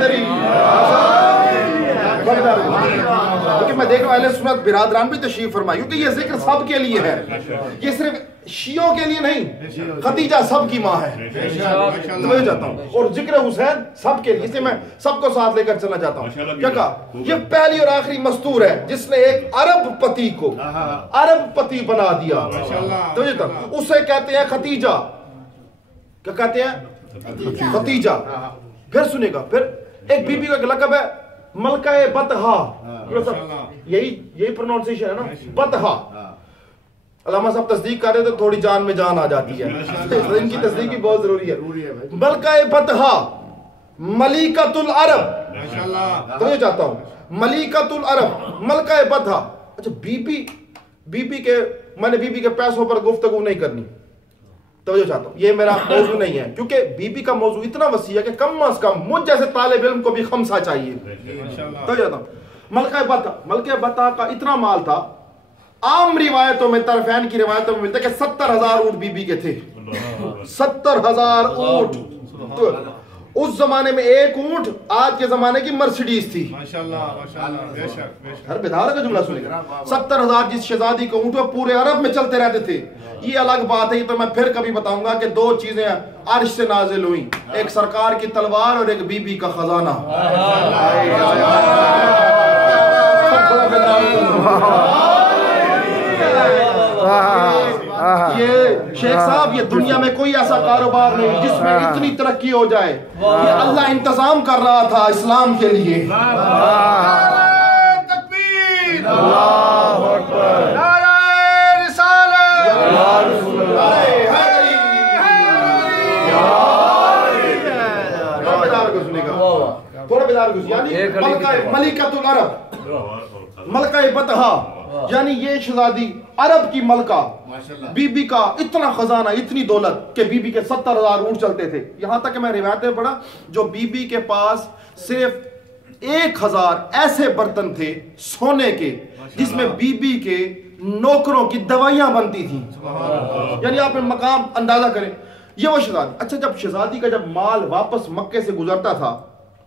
حیدری. کیونکہ میں دیکھ رہا ہوں اہل سنت برادران بھی تشریف فرمائے، کیونکہ یہ ذکر سب کے لیے ہے، یہ صرف شیعوں کے لیے نہیں. خدیجہ سب کی ماں ہے، سمجھ جاتا ہوں، اور ذکر حسین سب کے لیے، اسے میں سب کو ساتھ لے کر چلنا چاہتا ہوں. کیا کہا؟ یہ پہلی اور آخری مستور ہے جس نے ایک عرب پتی کو عرب پتی بنا دیا. سمجھ جاتا ہوں، اسے کہتے ہیں ختیجہ. کیا کہتے ہیں؟ ختیجہ. پھر سنے گا، پھر ایک بی بی کا لقب ہے ملکہ بطحا. یہی پروننسیشن ہے نا، بطحا. علامہ صاحب تصدیق کر رہے تو تھوڑی جان میں جان آ جاتی ہے، ان کی تصدیق بھی بہت ضروری ہے. ملکہ بطحا ملیکۃ العرب. تو یہ چاہتا ہوں ملیکۃ العرب ملکہ بطحا. اچھا بی بی کے میں نے بی بی کے پیسوں پر گفتگو نہیں کرنی، توجہ چاہتا ہوں، یہ میرا موضوع نہیں ہے، کیونکہ بی بی کا موضوع اتنا وسیع ہے کہ کم از کم مجھ جیسے طالب علم کو بھی خمسہ چاہیے. توجہ چاہتا ہوں ملکہ بطحا کا اتنا مال تھا، عام روایتوں میں طرفین کی روایتوں میں ملتا ہے کہ 70,000 اونٹ بی بی کے تھے. 70,000 اونٹ. اس زمانے میں ایک اونٹ آج کے زمانے کی مرسیڈیز تھی. ہر بیدار کا جملہ سنے گا. 70,000 جس شہزادی کا اونٹ وہ پورے عرب میں چلتے رہتے تھے. یہ الگ بات ہے، یہ تو میں پھر کبھی بتاؤں گا کہ دو چیزیں عرش سے نازل ہوئیں، ایک سرکار کی تلوار اور ایک بی بی کا خزانہ. یہ شیخ صاحب یہ دنیا میں کوئی ایسا کاروبار نہیں جس میں اتنی ترقی ہو جائے. یہ اللہ انتظام کر رہا تھا اسلام کے لیے. تکبیر، اللہ اکبر، نعرہ رسالت، یا رسول اللہ، تھوڑا بیدار کو یعنی ملکۃ العرب ملکہ بطحا، یعنی یہ شہزادی عرب کی ملکہ. بی بی کا اتنا خزانہ، اتنی دولت کہ بی بی کے 70,000 اونٹ چلتے تھے. یہاں تک کہ میں روایتیں پڑھا جو بی بی کے پاس صرف 1,000 ایسے برتن تھے سونے کے جس میں بی بی کے نوکروں کی دوائیاں بنتی تھیں. یعنی آپ مقام اندازہ کریں. یہ وہ شہزادی. اچھا جب شہزادی کا جب مال واپس مکے سے گزرتا تھا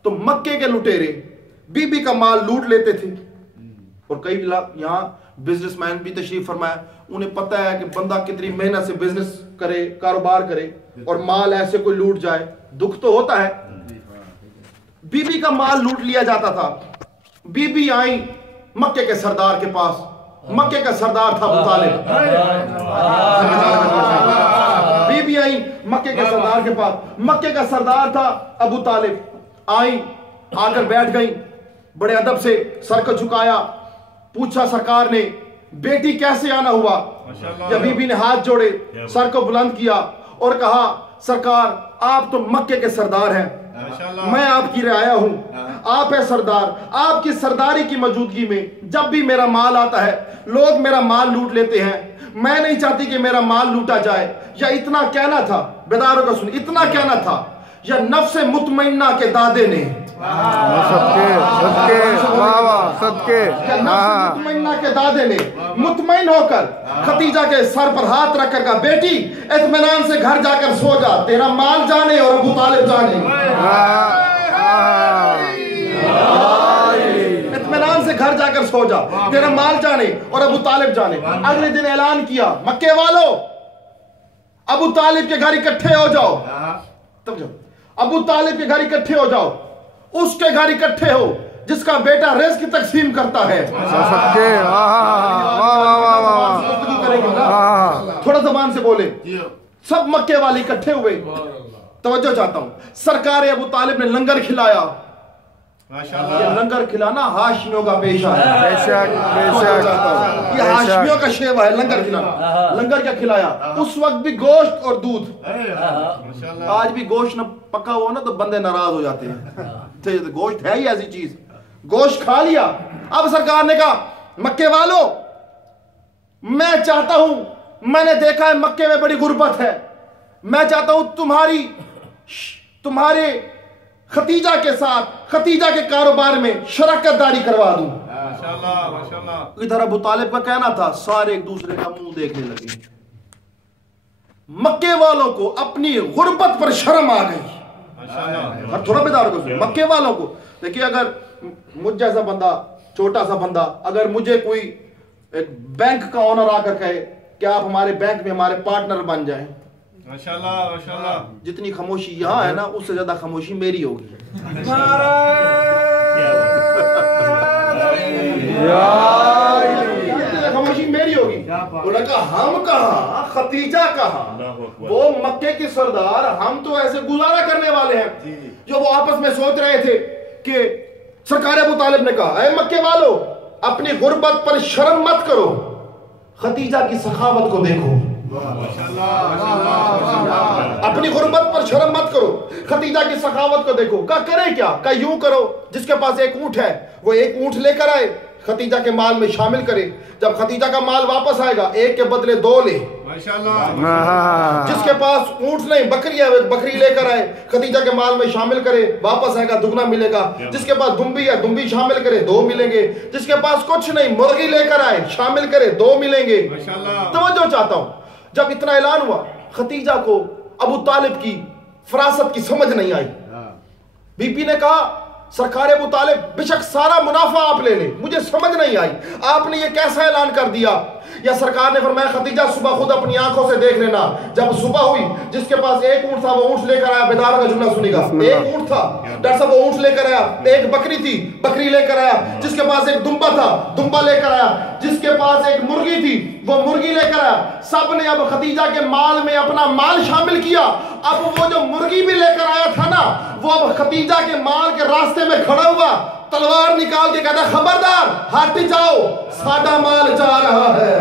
تو مکے کے لٹیرے بی بی کا مال لوٹ لیتے تھے. اور کئی یہاں بزنس مین بھی تشریف فرمایا، انہیں پتہ ہے کہ بندہ کتنی محنت سے بزنس کرے، کاروبار کرے، اور مال ایسے کوئی لوٹ جائے، دکھ تو ہوتا ہے. بی بی کا مال لوٹ لیا جاتا تھا. بی بی آئیں مکے کے سردار کے پاس. مکے کا سردار تھا ابو طالب. بی بی آئیں مکے کے سردار کے پاس. مکے کا سردار تھا ابو طالب. آئیں، آ کر بیٹھ گئیں، بڑے ادب سے سر کو جھکایا. پوچھا سرکار نے بیٹی کیسے آنا ہوا؟ جب بی بی نے ہاتھ جوڑے، سر کو بلند کیا اور کہا سرکار آپ تو مکے کے سردار ہیں، میں آپ کی رعایا ہوں، آپ ہے سردار. آپ کی سرداری کی موجودگی میں جب بھی میرا مال آتا ہے لوگ میرا مال لوٹ لیتے ہیں. میں نہیں چاہتی کہ میرا مال لوٹا جائے. یا اتنا کہنا تھا، بیداروں کا سن، اتنا کہنا تھا یا نفس مطمئنہ کے دادے نے مطمئنہ کے دادے نے مطمئن ہو کر ختیجہ کے سر پر ہاتھ رکھ کر کہا بیٹی اطمینان سے گھر جا کر سو جا، تیرا مال جانے اور ابو طالب جانے. اطمینان سے گھر جا کر سو جا، تیرا مال جانے اور ابو طالب جانے. اگلے دن اعلان کیا مکے والو ابو طالب کے گھر اکٹھے ہو جاؤ. تب جاؤ ابو طالب کے گھر اکٹھے ہو جاؤ، اس کے گھر اکٹھے ہو جس کا بیٹا رزق تقسیم کرتا ہے. تھوڑا زبان سے بولے. سب مکے والے اکٹھے ہوئے. توجہ چاہتا ہوں، سرکار ابو طالب نے لنگر کھلایا. یہ لنگر کھلانا ہاشمیوں کا پیشہ ہے. یہ ہاشمیوں کا شیوا ہے لنگر کھلانا. لنگر کیا کھلایا؟ اس وقت بھی گوشت اور دودھ. آج بھی گوشت نہ پکا ہوا نا تو بندے ناراض ہو جاتے ہیں. گوشت ہے ہی ایسی چیز. گوشت کھا لیا. اب سرکار نے کہا مکے والو میں چاہتا ہوں، میں نے دیکھا ہے مکے میں بڑی غربت ہے، میں چاہتا ہوں تمہارے ختیجہ کے ساتھ ختیجہ کے کاروبار میں شراکت داری کروا دوں. ادھر ابو طالب کا کہنا تھا، سارے ایک دوسرے کا منہ دیکھنے لگے. مکے والوں کو اپنی غربت پر شرم آ گئی. تھوڑا بیدار ہو مکے والوں کو. دیکھیے اگر مجھ جیسا بندہ, چھوٹا سا بندہ, اگر مجھے کوئی ایک بینک کا اونر آ کر کہے کہ آپ ہمارے بینک میں ہمارے پارٹنر بن جائیں, ماشاءاللہ جتنی خاموشی یہاں ہے نا اس سے زیادہ خاموشی میری ہوگی. خاموشی میری ہوگی. انہوں نے کہا ہم کہاں, ختیجہ کہاں, وہ مکے کی سردار, ہم تو ایسے گزارا کرنے والے ہیں. جو وہ آپس میں سوچ رہے تھے کہ سرکار ابو طالب نے کہا اے مکے والو اپنی غربت پر شرم مت کرو, ختیجہ کی سخاوت کو دیکھو. اپنی غربت پر شرم مت کرو, ختیجہ کی سخاوت کو دیکھو. کہا کرے کیا؟ کہا یوں کرو, جس کے پاس ایک اونٹ ہے وہ ایک اونٹ لے کر آئے, ختیجہ کے مال میں شامل کرے. جب ختیجہ کا مال واپس آئے گا ایک کے بدلے دو لے. جس کے پاس اونٹ نہیں بکری ہے بکری لے کر آئے, ختیجہ کے مال میں شامل کرے, واپس آئے گا دگنا ملے گا. جس کے پاس دمبی ہے دمبی شامل کرے, دو ملیں گے. جس کے پاس کچھ نہیں مرغی لے کر آئے شامل کرے, دو ملیں گے. توجہ چاہتا ہوں, جب اتنا اعلان ہوا ختیجہ کو ابو طالب کی فراست کی سمجھ نہیں آئی. بی بی نے کہا سرکار ابو طالب بے شک سارا منافع آپ لے لیں, مجھے سمجھ نہیں آئی آپ نے یہ کیسا اعلان کر دیا. یا سرکار نے فرمایا ختیجہ صبح خود اپنی آنکھوں سے دیکھ لینا. جب صبح ہوئی جس کے پاس ایک اونٹ تھا وہ اونٹ لے کر آیا. بیدار کا جملہ سنی گا, ایک اونٹ تھا ڈاکٹر صاحب, وہ اونٹ لے کر آیا. ایک بکری تھی بکری لے کر آیا. جس کے پاس ایک دمبا تھا دمبا لے کر آیا. جس کے پاس ایک مرغی تھی وہ مرغی لے کر آیا. سب نے اب ختیجہ کے مال میں اپنا مال شامل کیا. اب وہ جو مرغی بھی لے کر آیا تھا نا وہ اب ختیجہ کے مال کے راستے میں کھڑا ہوا, تلوار نکال کے کہتا خبردار ہٹ جاؤ ساڈا مال جا رہا ہے.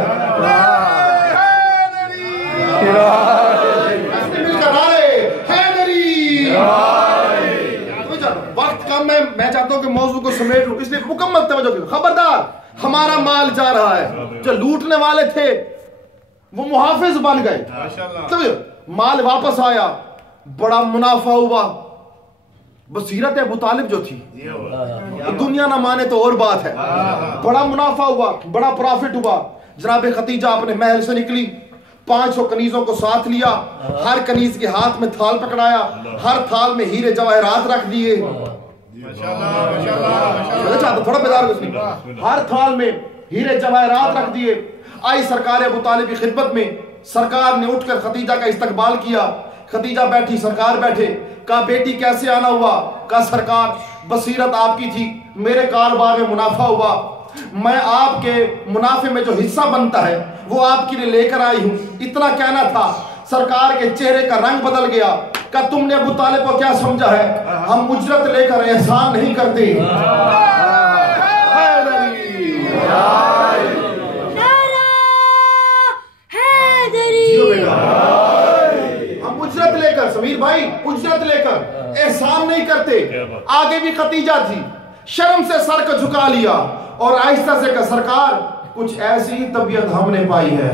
وقت کم ہے, میں چاہتا ہوں کہ موضوع کو سمیٹ لوں, اس لیے مکمل توجہ کرو. خبردار ہمارا مال جا رہا ہے. جو لوٹنے والے تھے وہ محافظ بن گئے. مال واپس آیا, بڑا منافع ہوا. بصیرت ابو طالب جو تھی دنیا نہ مانے تو اور بات ہے, بڑا منافع ہوا, بڑا پرافٹ ہوا. جناب ختیجہ اپنے محل سے نکلی, 500 کنیزوں کو ساتھ لیا, ہر کنیز کے ہاتھ میں تھال پکڑایا, ہر تھال میں ہیرے جواہرات رکھ دیے. تھوڑا بیدار ہو, ہر تھال میں ہیرے جواہرات رکھ دیے. آئی سرکار ابو طالب کی خدمت میں, سرکار نے اٹھ کر ختیجہ کا استقبال کیا. ختیجہ بیٹھی, سرکار بیٹھے. کہا بیٹی کیسے آنا ہوا؟ کہا سرکار بصیرت آپ کی تھی, میرے کاروبار میں منافع ہوا, میں آپ کے منافع میں جو حصہ بنتا ہے وہ آپ کے لیے لے کر آئی ہوں. اتنا کہنا تھا, سرکار کے چہرے کا رنگ بدل گیا. کہا تم نے ابو طالب کو کیا سمجھا ہے, ہم اجرت لے کر احسان نہیں کرتے. ہم اجرت لے کر, سمیر بھائی اجرت لے کر احسان نہیں کرتے. آگے بھی ختیجہ تھی, شرم سے سر کو جھکا لیا اور آہستہ سے کہا سرکار کچھ ایسی ہی طبیعت ہم نے پائی ہے.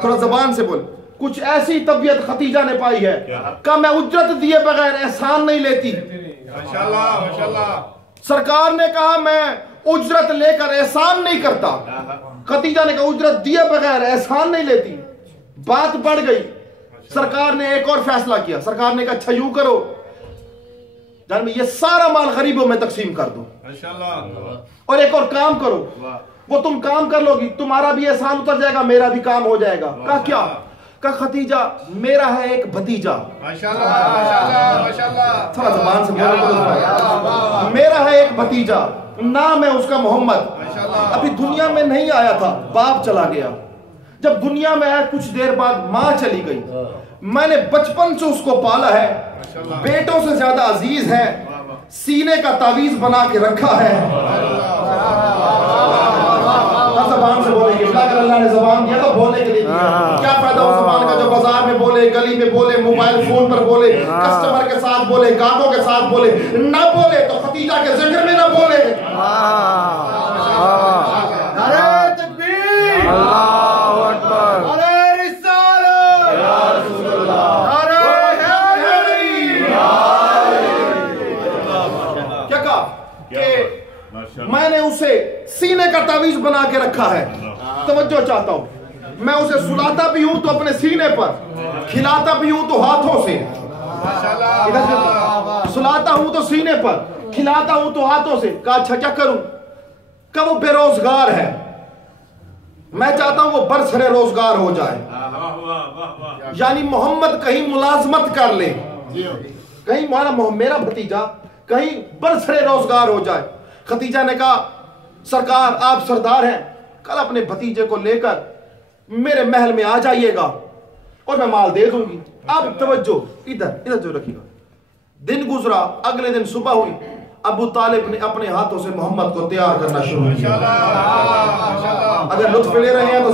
تھوڑا زبان سے بول. کچھ ایسی طبیعت ختیجہ نے پائی ہے. کہا میں اجرت دیے بغیر احسان نہیں لیتی. سرکار نے کہا میں اجرت لے کر احسان نہیں کرتا. ختیجہ نے کہا اجرت دیے بغیر احسان نہیں لیتی. بات بڑھ گئی. سرکار نے ایک اور فیصلہ کیا. سرکار نے کہا اچھا یوں کرو, جان میں یہ سارا مال غریبوں میں تقسیم کر دو, اور ایک اور کام کرو, وہ تم کام کر لو گی تمہارا بھی احسان اتر جائے گا, میرا بھی کام ہو جائے گا. کہا کیا؟ کہا ختیجہ میرا ہے ایک بھتیجا. تھوڑا زبان سے بولو. میرا ہے ایک بھتیجا, نام ہے اس کا محمد. ابھی دنیا میں نہیں آیا تھا, باپ چلا گیا. جب دنیا میں آیا کچھ دیر بعد ماں چلی گئی. میں نے بچپن سے اس کو پالا ہے, بیٹوں سے زیادہ عزیز ہے, سینے کا تعویذ بنا کے رکھا ہے. زبان سے بولیں گے, اگر اللہ نے زبان دیا تو بولنے کے لیے دیا. کیا فائدہ اس زبان کا جو بازار میں بولے, گلی میں بولے, موبائل فون پر بولے, کسٹمر کے ساتھ بولے, گاہکوں کے ساتھ بولے. نہ بولے تو ختیجہ کے ذکر میں نہ بولے. نعرہ تکبیر, اللہ اکبر, نعرہ رسالت, یا رسول اللہ, نعرہ حیدری. کیا کہا کہ میں نے اسے سینے کا تعویذ بنا کے رکھا ہے. توجہ چاہتا ہوں, میں اسے سلاتا بھی ہوں تو اپنے سینے پر، کھلاتا بھی ہوں تو ہاتھوں سے، سلاتا ہوں تو سینے پر، کھلاتا ہوں تو ہاتھوں سے۔ کہا اچھا کیا کروں؟ کہ وہ بے روزگار ہے، میں چاہتا ہوں وہ برسر روزگار ہو جائے، یعنی محمد کہیں ملازمت کر لے، کہیں میرا بھتیجا کہیں برسر روزگار ہو جائے۔ خدیجہ نے کہا سرکار آپ سردار ہیں، کل اپنے بھتیجے کو لے کر میرے محل میں آ جائیے گا اور میں مال دے دوں گی۔ آپ توجہ ادھر جو رکھیے گا۔ دن گزرا، اگلے دن صبح ہوئی، ابو طالب نے اپنے ہاتھوں سے محمد کو تیار کرنا شروع کیا۔ اگر لطف لے رہے ہیں تو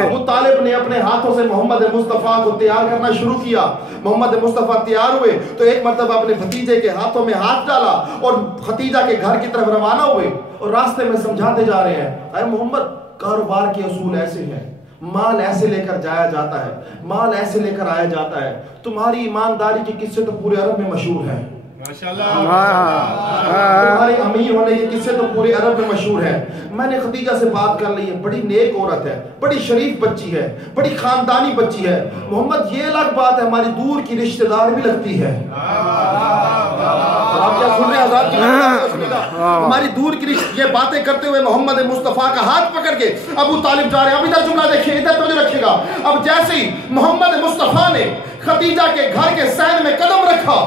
ابو طالب نے اپنے ہاتھوں سے محمد مصطفیٰ کو تیار کرنا شروع کیا۔ محمد مصطفیٰ تیار ہوئے تو ایک مرتبہ اپنے بھتیجے کے ہاتھوں میں ہاتھ ڈالا اور خدیجہ کے گھر کی طرف روانہ ہوئے، اور راستے میں سمجھاتے جا رہے ہیں اے محمد کاروبار کے اصول ایسے ہیں، مال ایسے لے کر جایا جاتا ہے، مال ایسے لے کر آیا جاتا ہے، تمہاری ایمانداری کے قصے تو پورے عرب میں مشہور ہیں، تمہارے امیر ہونے کے قصے تو پورے عرب میں مشہور ہے۔ میں نے خدیجہ سے بات کر لی ہے، بڑی نیک عورت ہے، بڑی شریف بچی ہے، بڑی خاندانی بچی ہے۔ محمد یہ الگ بات ہے ہماری دور کی رشتہ دار بھی لگتی ہے۔ آپ کیا سن رہے ہیں حضرات کی؟ ہماری دور کی رشتہ، یہ باتیں کرتے ہوئے محمد مصطفیٰ کا ہاتھ پکڑ کے ابو طالب جا رہے ہیں۔ اب ادھر جملہ دیکھیں، ادھر توجہ رکھیے گا۔ اب جیسے ہی محمد مصطفیٰ نے خدیجہ کے گھر کے صحن میں قدم رکھا،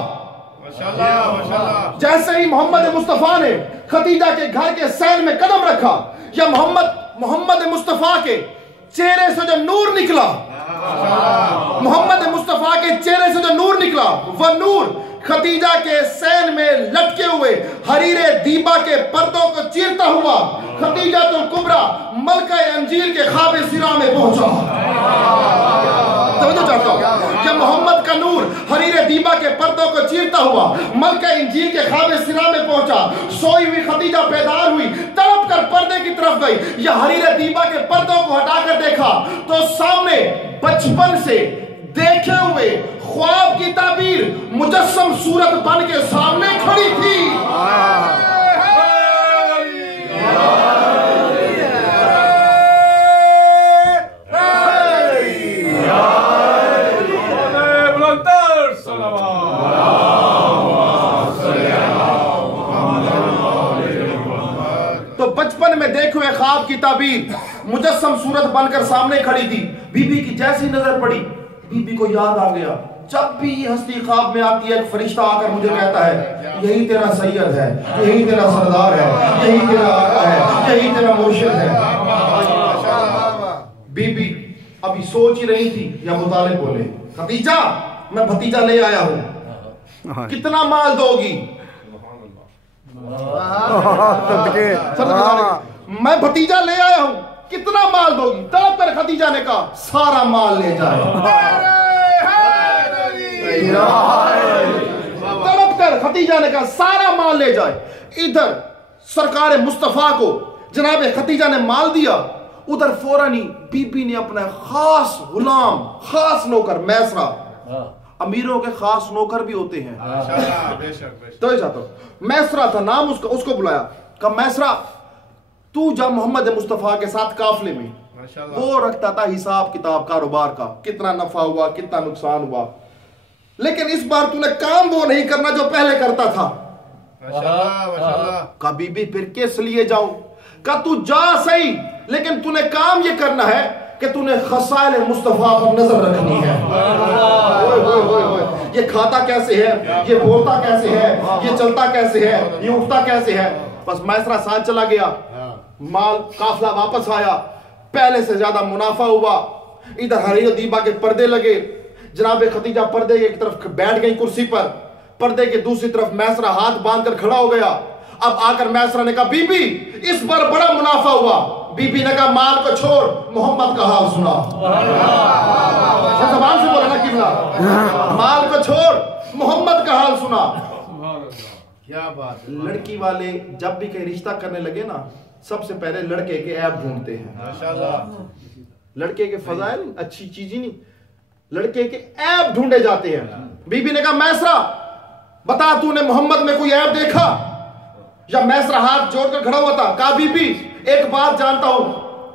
جیسے ہی محمد مصطفیٰ نے خدیجہ کے گھر کے صحن میں قدم رکھا، یا محمد مصطفیٰ کے چہرے سے جو نور نکلا، محمد مصطفیٰ کے چہرے سے جو نور نکلا، وہ نور خدیجہ کے صحن میں لٹکے ہوئے حریر دیبا کے پردوں کو چیرتا ہوا خدیجہ الکبریٰ ملکہ انجیل کے خواب سرا میں پہنچا۔ توجہ چاہتا ہوں کہ محمد کا نور حریر دیبا کے پردوں کو چیرتا ہوا ملکہ انجیل کے خواب سرا میں پہنچا۔ سوئی ہوئی خدیجہ بیدار ہوئی، تڑپ کر پردے کی طرف گئی، یا حریر دیبا کے پردوں کو ہٹا کر دیکھا تو سامنے بچپن سے دیکھے ہوئے خواب کی تعبیر مجسم صورت بن کے سامنے کھڑی تھی۔ تو بچپن میں دیکھے ہوئے خواب کی تعبیر مجسم صورت بن کر سامنے کھڑی تھی۔ بی بی کی جیسی نظر پڑی، بی بی کو یاد آ گیا، جب بھی یہ ہستی خواب میں آتی ہے ایک فرشتہ آ کر مجھے کہتا ہے یہی تیرا سید ہے، یہی تیرا سردار ہے، یہی تیرا آقا ہے، یہی تیرا مرشد ہے۔ بی بی ابھی سوچ ہی رہی تھی یا ابو طالب بولے خدیجہ میں بھتیجا لے آیا ہوں، کتنا مال دو گی؟ میں بھتیجا لے آیا ہوں، کتنا مال دو گی؟ تڑپ کر خدیجہ نے کہا سارا مال لے جائے۔ تڑپ کر خدیجہ نے کہا سارا مال لے جائے۔ ادھر سرکار مصطفیٰ کو جناب خدیجہ نے مال دیا، ادھر فوراً ہی بی بی نے اپنا خاص غلام، خاص نوکر میسرہ، امیروں کے خاص نوکر بھی ہوتے ہیں، تو یہ چاہتا ہوں میسرہ تھا نام اس کو بلایا، کہا میسرہ تو جا محمد مصطفیٰ کے ساتھ قافلے میں، وہ رکھتا تھا حساب کتاب کاروبار کا، کتنا نفع ہوا کتنا نقصان ہوا، لیکن اس بار تو نے کام وہ نہیں کرنا جو پہلے کرتا تھا۔ کہا بی بی پھر کس لیے جاؤں؟ کہا تو جا صحیح، لیکن تو نے کام یہ کرنا ہے کہ تو نے خصائل مصطفیٰ پر نظر رکھنی ہے۔ یہ کھاتا کیسے ہے، یہ بولتا کیسے ہے، یہ چلتا کیسے ہے، یہ اٹھتا کیسے ہے۔ بس میسرہ ساتھ چلا گیا، مال قافلہ واپس آیا، پہلے سے زیادہ منافع ہوا۔ ادھر حریر دیبا کے پردے لگے، جناب خدیجہ پردے کی طرف بیٹھ گئی کرسی پر، پردے کے دوسری طرف میسرہ ہاتھ باندھ کر کھڑا ہو گیا۔ اب آ کر میسرہ نے کہا بی بی اس بار بڑا منافع ہوا۔ بی بی نے کہا مال کو چھوڑ، محمد کا حال سنا۔ زبان سے بولا نا قبلہ، مال کو چھوڑ محمد کا حال سنا۔ کیا بات، لڑکی والے جب بھی کہیں رشتہ کرنے لگے نا سب سے پہلے لڑکے کے عیب ڈھونڈتے ہیں۔ لڑکے کے فضائل اچھی چیز ہی نہیں، لڑکے کے عیب ڈھونڈے جاتے ہیں۔ بی بی نے کہا میسرہ بتا تو نے محمد میں کوئی عیب دیکھا؟ یا میسرہ ہاتھ جوڑ کر کھڑا ہوا تھا، کہا بی بی ایک بات جانتا ہوں،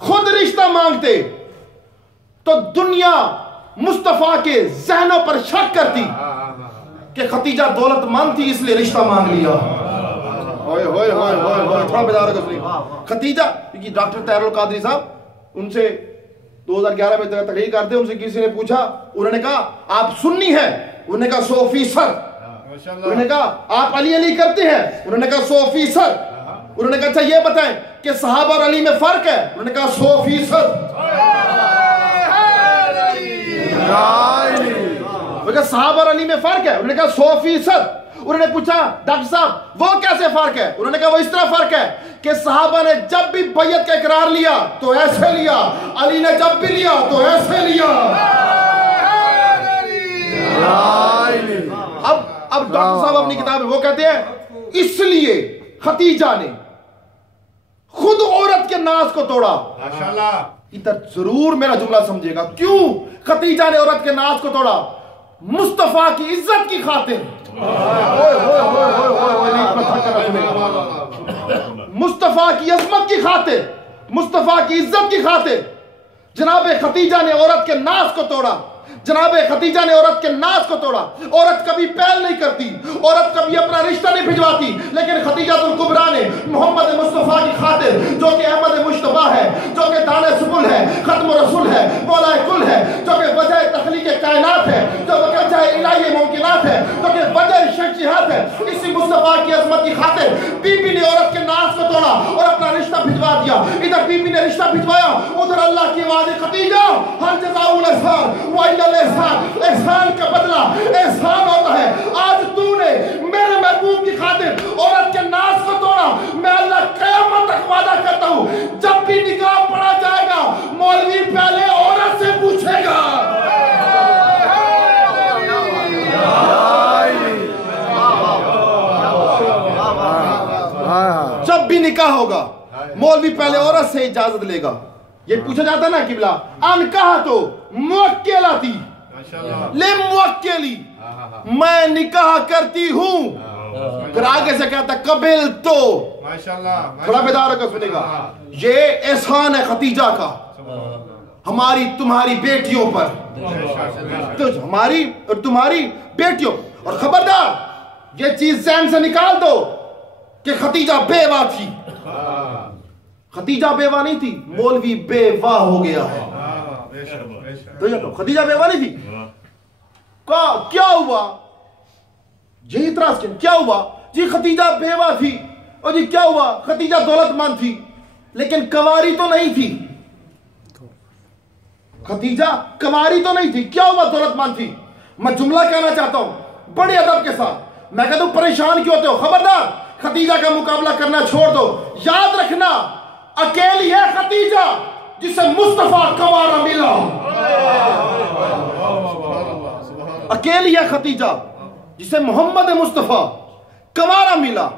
خود رشتہ مانگتے تو دنیا مصطفیٰ کے ذہنوں پر شک کرتی کہ ختیجہ دولت مند تھی اس لیے رشتہ مانگ لیا. تھوڑا بیدار ہوگا. ختیجہ کیونکہ ڈاکٹر طاہر القادری صاحب ان سے 2011 میں تقریر کرتے, ان سے کسی نے پوچھا, انہوں نے کہا آپ سنی ہیں؟ انہوں نے کہا 100%. انہوں نے کہا آپ علی علی کرتے ہیں؟ انہوں نے کہا 100%. انہوں نے کہا اچھا یہ بتائیں کہ صحابہ اور علی میں فرق ہے؟ انہوں نے کہا 100%. صحابہ اور علی میں فرق ہے؟ انہوں نے کہا 100%. انہوں نے پوچھا ڈاکٹر صاحب وہ کیسے فرق ہے؟ انہوں نے کہا وہ اس طرح فرق ہے کہ صحابہ نے جب بھی بیعت کا اقرار لیا تو ایسے لیا, علی نے جب بھی لیا تو ایسے لیا. اب ڈاکٹر صاحب اپنی کتاب میں وہ کہتے ہیں اس لیے ختیجہ نے خود عورت کے ناز کو توڑا. ادھر ضرور میرا جملہ سمجھے گا, کیوں ختیجہ نے عورت کے ناز کو توڑا؟ مصطفیٰ کی عزت کی خاطر. مصطفیٰ کی عظمت کی خاطر, مصطفیٰ کی عزت کی خاطر جناب ختیجہ نے عورت کے ناز کو توڑا. جناب ختیجہ نے عورت کے ناز کو توڑا. عورت کبھی پہل نہیں کرتی, عورت کبھی اپنا رشتہ نہیں بھجواتی, لیکن ختیجہ الکبریٰ نے محمد مصطفیٰ کی خاطر, جو کہ احمد مجتبیٰ ہے, جو کہ دان سبل ہے, ختم رسول ہے, مولا کل ہے, جو کہ وجہ تخلیق کائنات ہے, جو کہ وجہ الہی ممکنات ہے, جو کہ وجہ شخصیات ہے, اسی مصطفیٰ کی عظمت کی خاطر بی بی نے عورت کے ناز کو توڑا اور اپنا رشتہ بھجوا دیا. ادھر بی بی نے رشتہ بھجوایا, ادھر اللہ کی آواز ختیجہ ہر جزاء الاحسان وإلا الاحسان, احسان کا بدلہ احسان ہوتا ہے. آج تو نے میرے محبوب کی خاطر عورت کے ناز کو توڑا. میں اللہ قیامت تک وعدہ کرتا ہوں جب بھی نکاح پڑھا جائے گا مولوی پہلے عورت سے پوچھے گا. جب بھی نکاح ہوگا مولوی پہلے عورت سے اجازت لے گا. یہ پوچھا جاتا ہے نا قبلہ انکاح تو موکلہ تھی لے موکلی, میں نکاح کرتی ہوں. پھر آگے سے کہتا قبل تو, تھوڑا بیدار ہوگا سنے گا, یہ احسان ہے ختیجہ کا ہماری تمہاری بیٹیوں پر, تو ہماری اور تمہاری بیٹیوں. اور خبردار یہ چیز ذہن سے نکال دو کہ ختیجہ بیوہ تھی. ختیجہ بیوہ نہیں تھی, مولوی بیوہ ہو گیا ہے. تو ختیجہ بیوہ نہیں تھی. کیا ہوا؟ یہ اعتراض کیا ہوا جی ختیجہ بیوہ تھی, اور جی کیا ہوا ختیجہ دولت مند تھی لیکن کنواری تو نہیں تھی. ختیجہ کنواری تو نہیں تھی, کیا ہوا دولت مند تھی. میں جملہ کہنا چاہتا ہوں بڑے ادب کے ساتھ, میں کہتا ہوں پریشان کیوں ہوتے ہو؟ خبردار ختیجہ کا مقابلہ کرنا چھوڑ دو. یاد رکھنا اکیلی ہے ختیجہ جسے مصطفیٰ کنوارا ملا. اکیلی ہے ختیجہ جسے محمد مصطفیٰ کنوارا ملا.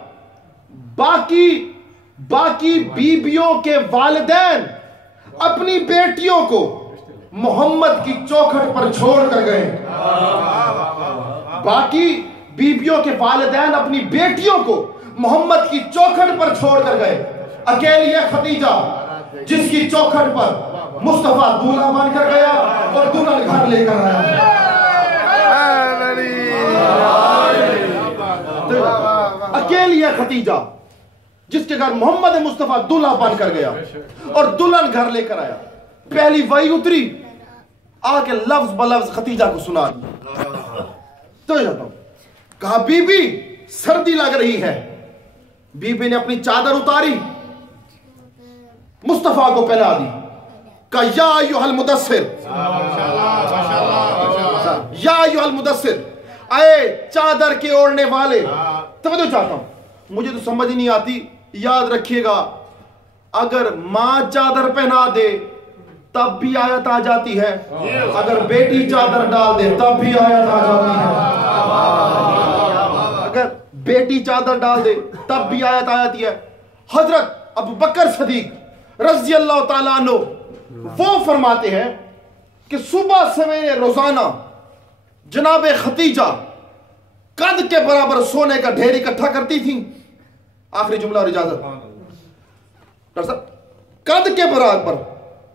باقی بیبیوں کے والدین اپنی بیٹیوں کو محمد کی چوکھٹ پر چھوڑ کر گئے. باقی بیبیوں کے والدین اپنی بیٹیوں کو محمد کی چوکھٹ پر چھوڑ کر گئے. اکیلی ہے ختیجہ جس کی چوکھٹ پر مصطفیٰ دولہا بن کر گیا اور دلہن گھر لے کر آیا. اکیلی ہے ختیجہ جس کے گھر محمد مصطفیٰ دلہا بن کر گیا اور دلہن گھر لے کر آیا. پہلی وحی اتری, آ کے لفظ بلفظ ختیجہ کو سنا دی. تو جاتا ہوں, کہا بی بی سردی لگ رہی ہے. بی بی نے اپنی چادر اتاری, مصطفیٰ کو پہنا دی. کہا یا ایھا المدثر, یا ایھا المدثر, اے چادر کے اوڑھنے والے. توجہ چاہتا ہوں, مجھے تو سمجھ نہیں آتی. یاد رکھیے گا اگر ماں چادر پہنا دے تب بھی آیت آ جاتی ہے, اگر بیٹی چادر ڈال دے تب بھی آیت آ جاتی ہے. اگر بیٹی چادر ڈال دے تب بھی آیت آ جاتی ہے. حضرت ابو بکر صدیق رضی اللہ تعالیٰ عنہ وہ فرماتے ہیں کہ صبح سویرے روزانہ جناب ختیجہ قد کے برابر سونے کا ڈھیر اکٹھا کرتی تھیں. آخری جملہ اور اجازت, قد کے برابر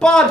5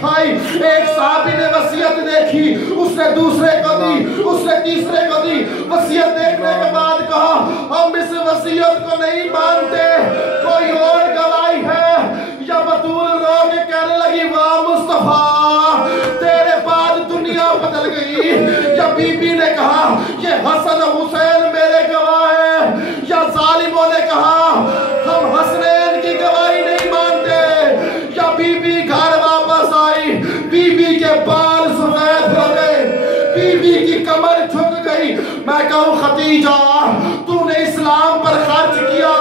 کھائی. ایک صحابی نے وصیت دیکھی, اس نے دوسرے کو دی, اس نے تیسرے کو دی. وصیت دیکھنے کے بعد کہا ہم اس وصیت کو نہیں مانتے, کوئی اور گواہی ہے. یا بطول رو کے کہنے لگی واہ مصطفیٰ تیرے بعد دنیا بدل گئی. یا بی بی نے کہا یہ حسن حسین میرے گواہ ہیں. یا ظالموں نے کہا ہم حسنین کی گواہی نہیں مانتے. یا بی بی گھر واپس آئی, بی بی کے بال سفید ہو گئے, بی بی کی کمر جھک گئی. میں کہوں خدیجہ تو نے اسلام پر خرچ کیا,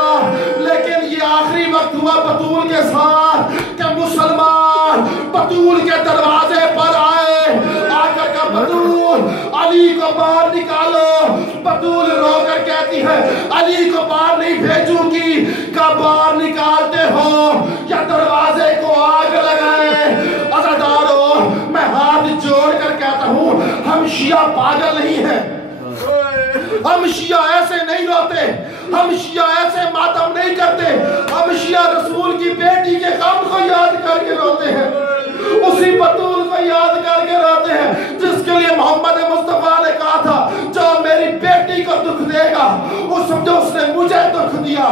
لیکن یہ آخری وقت ہوا بطول کے ساتھ کہ مسلمان بطول کے دروازے پر آئے. آقا کا بطول علی کو باہر نکالو. بطول رو کر کہتی ہے علی کو باہر نہیں بھیجوں گی. کا باہر نکالتے ہو یا دروازے کو آگ لگائے. عزادارو میں ہاتھ جوڑ کر کہتا ہوں ہم شیعہ پاگل نہیں ہیں, ہم شیعہ ایسے نہیں روتے, ہم شیعہ ایسے ماتم نہیں کرتے. ہم شیعہ رسول کی بیٹی کے غم کو یاد کر کے روتے ہیں, اسی بطول کو یاد کر کے روتے ہیں جس کے لیے محمد مصطفیٰ نے کہا تھا جو میری بیٹی کو دکھ دے گا وہ سمجھو اس نے مجھے دکھ دیا.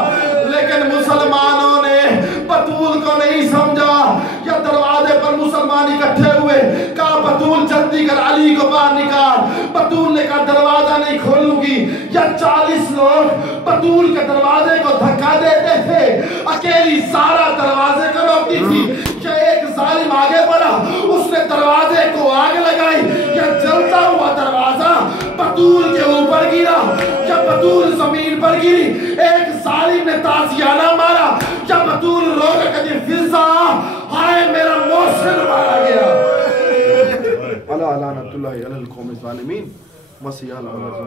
لیکن مسلمانوں نے بطول کو نہیں سمجھا. یا دروازے پر مسلمان اکٹھے ہوئے, کہا بطول جلدی کر علی کو باہر نکال. بطول نے کہا دروازہ نہیں کھولوں گی. یا 40 لوگ بطول کے دروازے کو دھکا دیتے تھے, اکیلی سارا دروازے کو روکتی تھی. یا ایک ظالم آگے بڑھا, اس نے دروازے کو آگ لگائی. یا جلتا ہوا دروازہ بطول کے اوپر گرا, یا بطول زمین پر گری. ایک ظالم نے تازیانہ مارا. یا بطول رو کر کہتی فضا ہائے میرا محسن مارا گیا. اللہ لعنت اللہ علی القوم الظالمین. مسیح اللہ.